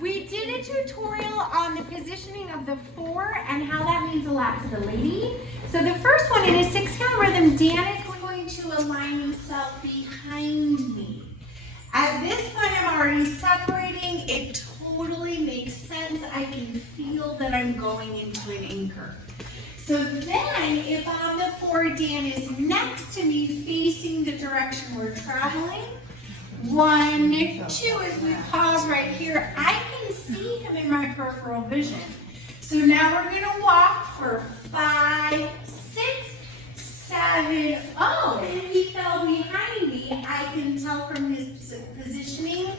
We did a tutorial on the positioning of the 4 and how that means a lot to the lady. So the first one, in a 6-count rhythm, Dan is going to align himself behind me. At this point, I'm already separating. It totally makes sense. I can feel that I'm going into an anchor. So then, if on the 4, Dan is next to me, facing the direction we're traveling, 1, 2, as we pause right here, I can see him in my peripheral vision. So now we're gonna walk for 5, 6, 7, oh, he fell behind me. I can tell from his positioning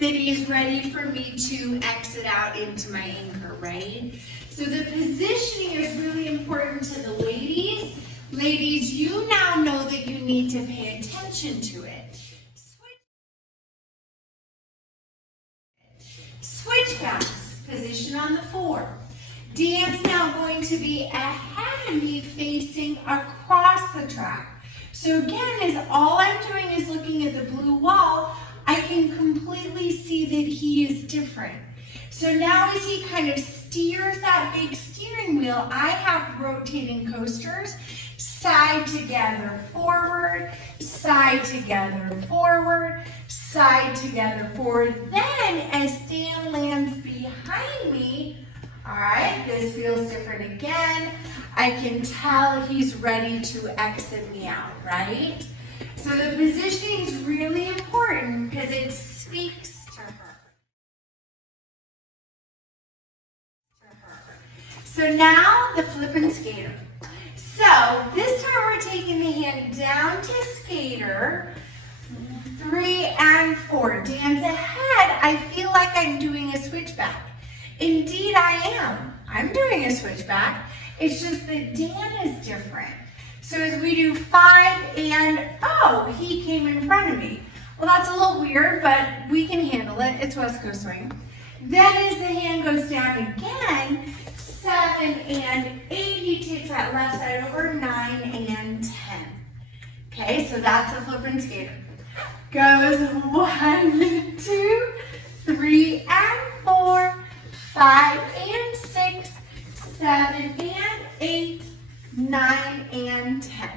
that he's ready for me to exit out into my anchor, right? So the positioning is really important to the ladies. Ladies, you now know that you need to pay attention to it. Switchbacks, position on the 4. Dan's now going to be ahead of me facing across the track. So again, as all I'm doing is looking at the blue wall, I can completely see that he is different. So now as he kind of steers that big steering wheel, I have rotating coasters, side together, forward, side together, forward, side together, forward. Then as Dan lands behind me, all right, this feels different again. I can tell he's ready to exit me out, right? So the positioning is really important because it speaks to her. So now the Flippin' skater. So this time we're taking the hand down to skater, 3 and 4. Dan's ahead. I feel like I'm doing a switchback. Indeed I am. I'm doing a switchback. It's just that Dan is different. So as we do 5 and, oh, he came in front of me. Well, that's a little weird, but we can handle it. It's West Coast swing. Then as the hand goes down again, 7 and 8, he takes that left side over, 9 and 10. Okay, so that's a Flippin' skater. Goes 1, 2, 3 and 4, 5 and 6, 7 and 8, 9 and 10.